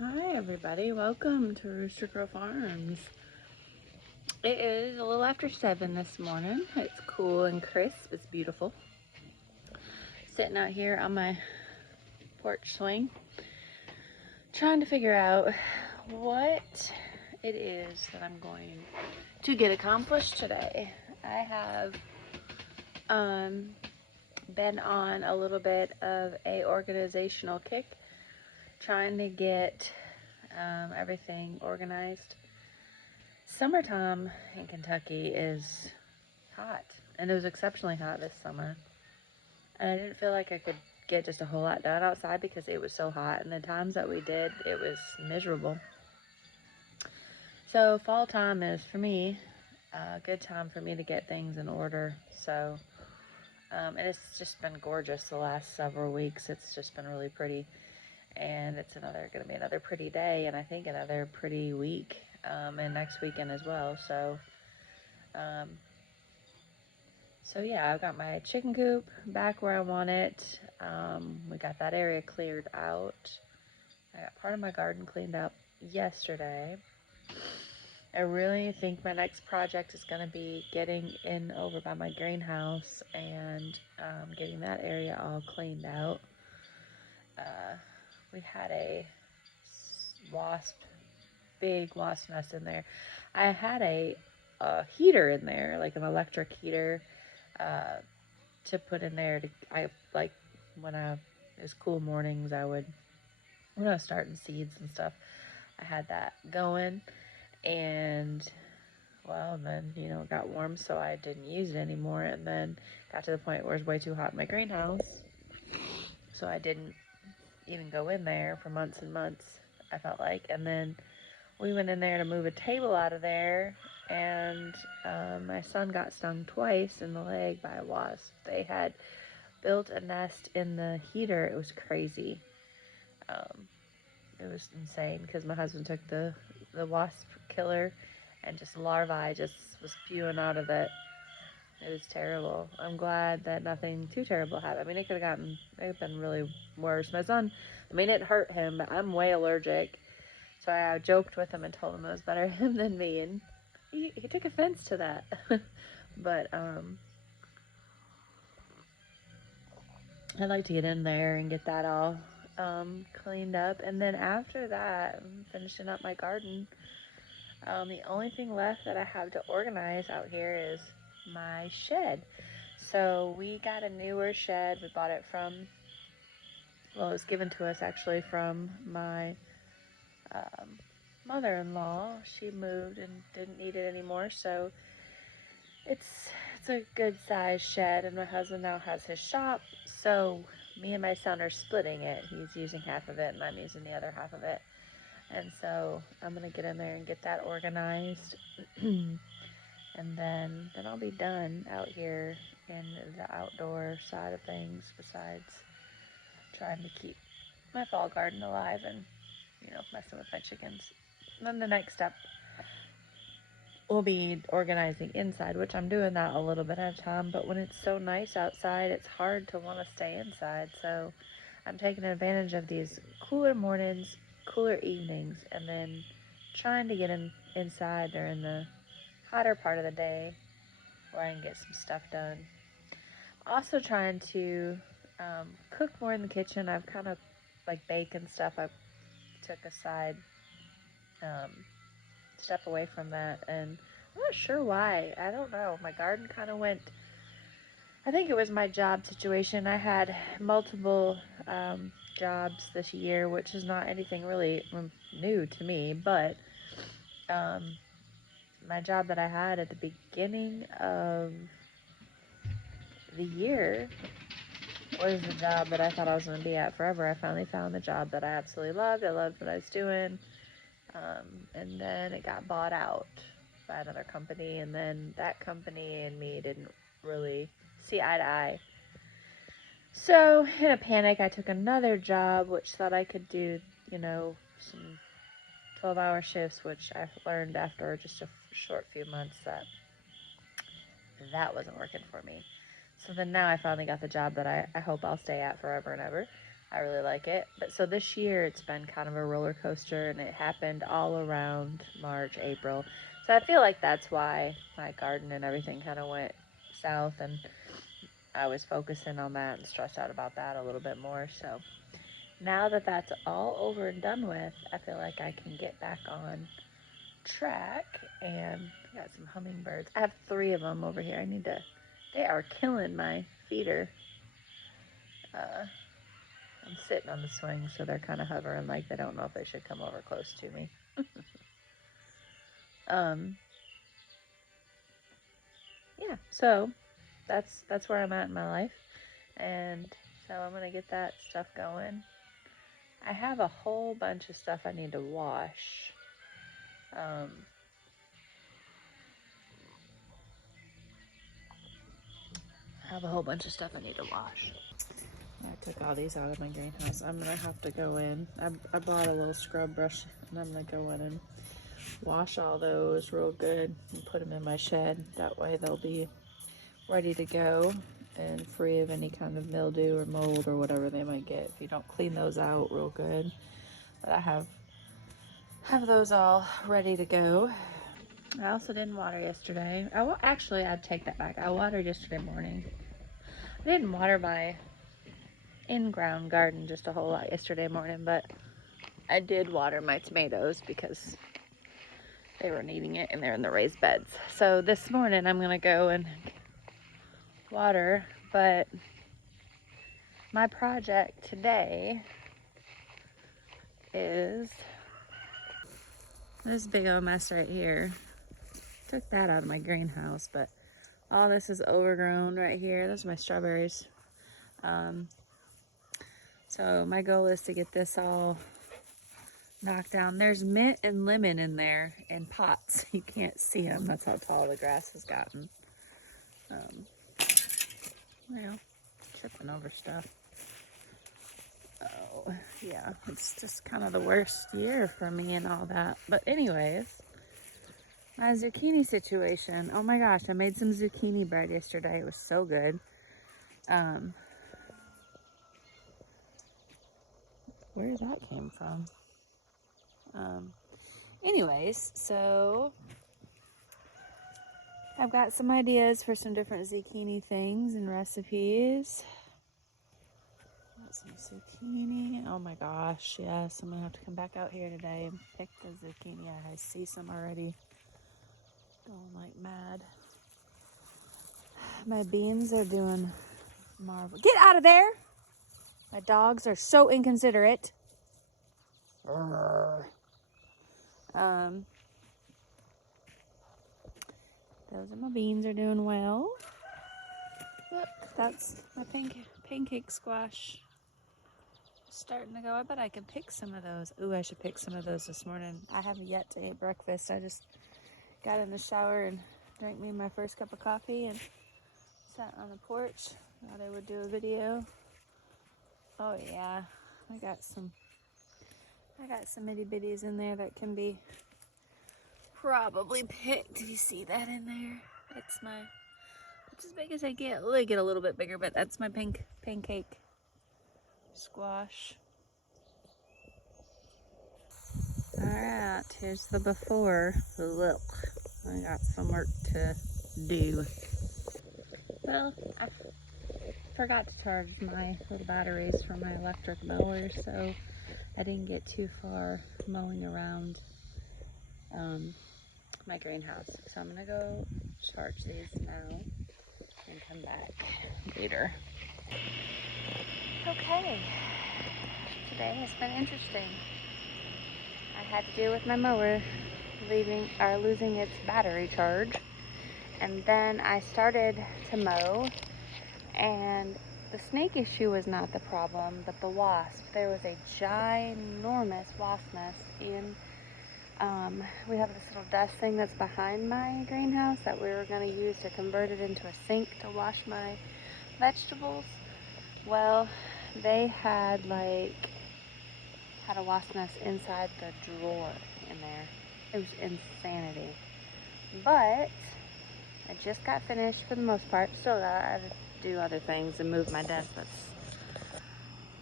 Hi everybody, welcome to Rooster Crow Farms. It is a little after 7 this morning. It's cool and crisp, it's beautiful. Sitting out here on my porch swing, trying to figure out what it is that I'm going to get accomplished today. I have been on a little bit of a organizational kick, trying to get everything organized. Summertime in Kentucky is hot, and it was exceptionally hot this summer. And I didn't feel like I could get just a whole lot done outside because it was so hot, and the times that we did, it was miserable. So fall time is, for me, a good time for me to get things in order. So and it's just been gorgeous the last several weeks. It's just been really pretty, and it's going to be another pretty day, and I think another pretty week, and next weekend as well. Um, So yeah, I've got my chicken coop back where I want it. We got that area cleared out. I got part of my garden cleaned up yesterday. I really think my next project is going to be getting in over by my greenhouse and getting that area all cleaned out. We had a wasp, big wasp nest in there. I had a heater in there, like an electric heater, uh, to put in there. I like when it was cool mornings, when I was starting seeds and stuff, I had that going, and well, and then it got warm, so I didn't use it anymore, and then got to the point where it was way too hot in my greenhouse, so I didn't even go in there for months and months, I felt like. And then we went in there to move a table out of there, and my son got stung twice in the leg by a wasp. They had built a nest in the heater. It was crazy. Um, it was insane because my husband took the wasp killer, and just larvae just was spewing out of it. It was terrible. I'm glad that nothing too terrible happened. I mean, it could have been really worse. My son, I mean, it hurt him, but I'm way allergic. So I joked with him and told him it was better him than me, and he took offense to that. But I'd like to get in there and get that all cleaned up. And then after that, I'm finishing up my garden. The only thing left that I have to organize out here is my shed. So we got a newer shed. We bought it well, it was given to us actually from my um, mother-in-law. She moved and didn't need it anymore, so it's a good sized shed, and my husband now has his shop, so me and my son are splitting it. He's using half of it and I'm using the other half of it. And so I'm gonna get in there and get that organized. And then I'll be done out here in the outdoor side of things, besides trying to keep my fall garden alive and messing with my chickens. And then the next step will be organizing inside, which I'm doing that a little bit at a time, but when it's so nice outside, it's hard to want to stay inside. So I'm taking advantage of these cooler mornings, cooler evenings, and then trying to get inside during the hotter part of the day where I can get some stuff done. Also trying to cook more in the kitchen. I've kind of like bake and stuff. I took a side um, step away from that, and I'm not sure why. I don't know. My garden kind of went. I think it was my job situation. I had multiple jobs this year, which is not anything really new to me, but um, my job that I had at the beginning of the year was the job that I thought I was going to be at forever. I finally found the job that I absolutely loved. I loved what I was doing. And then it got bought out by another company, and then that company and me didn't really see eye to eye. So, in a panic, I took another job, which thought I could do, some 12-hour shifts, which I learned after just a short few months that wasn't working for me. So then now I finally got the job that I hope I'll stay at forever and ever. I really like it. But so this year it's been kind of a roller coaster, and it happened all around March, April. So I feel like that's why my garden and everything kind of went south, and I was focusing on that and stressed out about that a little bit more. So now that that's all over and done with, I feel like I can get back on track. And I got some hummingbirds. I have 3 of them over here. They are killing my feeder. I'm sitting on the swing, so they're kind of hovering like they don't know if they should come over close to me. um, yeah, so that's where I'm at in my life, and so I'm gonna get that stuff going. I have a whole bunch of stuff I need to wash. Um, I have a whole bunch of stuff I need to wash. I took all these out of my greenhouse. I'm gonna have to go in. I bought a little scrub brush, and I'm gonna go in and wash all those real good and put them in my shed. That way they'll be ready to go and free of any kind of mildew or mold or whatever they might get if you don't clean those out real good. But I have those all ready to go. I also didn't water yesterday. Actually, I'd take that back. I watered yesterday morning. I didn't water my in-ground garden just a whole lot yesterday morning, but I did water my tomatoes because they were needing it and they're in the raised beds. So this morning I'm gonna go and water, but my project today is this big old mess right here. Took that out of my greenhouse, but all this is overgrown right here. Those are my strawberries. So my goal is to get this all knocked down. There's mint and lemon in there in pots. You can't see them. That's how tall the grass has gotten. Well, tripping over stuff. Oh, yeah. It's just kind of the worst year for me and all that. But anyways, my zucchini situation. Oh my gosh, I made some zucchini bread yesterday. It was so good. Where that came from? Anyways, so I've got some ideas for some different zucchini things and recipes. Got some zucchini. Oh my gosh, yes. I'm gonna have to come back out here today and pick the zucchini. I see some already going like mad. My beans are doing marvel. Get out of there! My dogs are so inconsiderate. Those are my beans are doing well. Look, that's my pancake squash starting to go. I bet I could pick some of those. Ooh, I should pick some of those this morning. I haven't yet to eat breakfast. I just got in the shower and drank me my first cup of coffee and sat on the porch. Thought I would do a video. Oh yeah, I got some itty bitties in there that can be probably picked. You see that in there? It's as big as I get. They get a little bit bigger, but that's my pancake squash. All right, here's the before. Look, I got some work to do. Well, I forgot to charge my little batteries for my electric mower, so I didn't get too far mowing around my greenhouse. So I'm gonna go charge these now and come back later. Okay, today has been interesting. I had to deal with my mower losing its battery charge, and then I started to mow, and the snake issue was not the problem, but the wasp. There was a ginormous wasp nest in we have this little dust thing that's behind my greenhouse that we were going to use to convert it into a sink to wash my vegetables. Well, they had a wasp nest inside the drawer in there. It was insanity. But I just got finished for the most part. Still got to do other things and move my desk. That's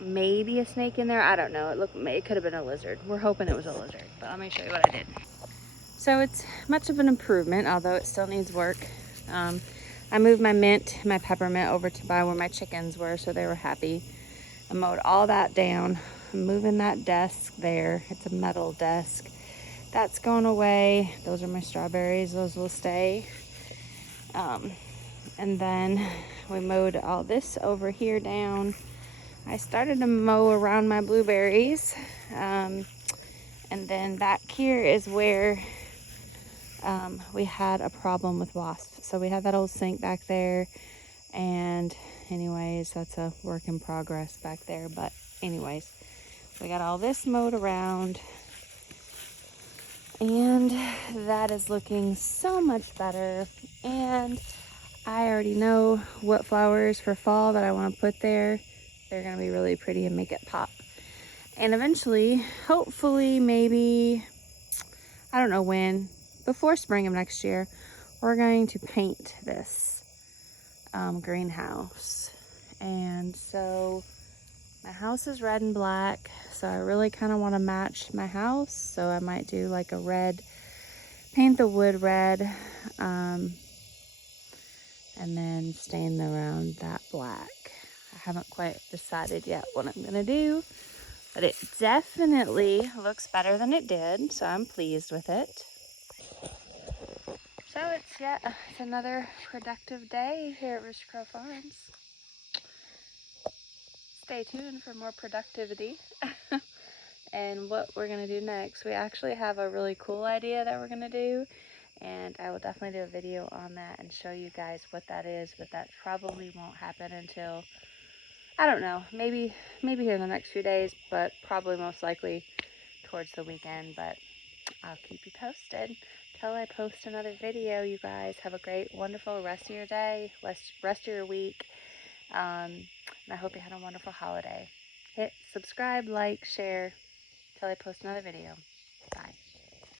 maybe a snake in there. I don't know. It could have been a lizard. We're hoping it was a lizard, but let me show you what I did. So it's much of an improvement, although it still needs work. I moved my mint, my peppermint over to by where my chickens were, so they were happy. I mowed all that down. I'm moving that desk there. It's a metal desk. That's going away. Those are my strawberries. Those will stay. And then we mowed all this over here down. I started to mow around my blueberries. And then back here is where we had a problem with wasps. So we had that old sink back there. And anyways, that's a work in progress back there. But anyways, we got all this mowed around. And that is looking so much better. And I already know what flowers for fall that I want to put there. They're going to be really pretty and make it pop. And eventually, hopefully, maybe, I don't know when, before spring of next year, we're going to paint this greenhouse. And so my house is red and black, so I really kind of want to match my house. So I might do like a red, paint the wood red, and then stain around that black. I haven't quite decided yet what I'm gonna do, but it definitely looks better than it did, so I'm pleased with it. So it's another productive day here at Rooster Crow Farms. Stay tuned for more productivity and what we're gonna do next. We actually have a really cool idea that we're gonna do, and I will definitely do a video on that and show you guys what that is, but that probably won't happen until, I don't know, maybe here in the next few days, but probably most likely towards the weekend. But I'll keep you posted till I post another video. You guys have a great, wonderful rest of your day, rest of your week, and I hope you had a wonderful holiday. Hit subscribe, like, share till I post another video.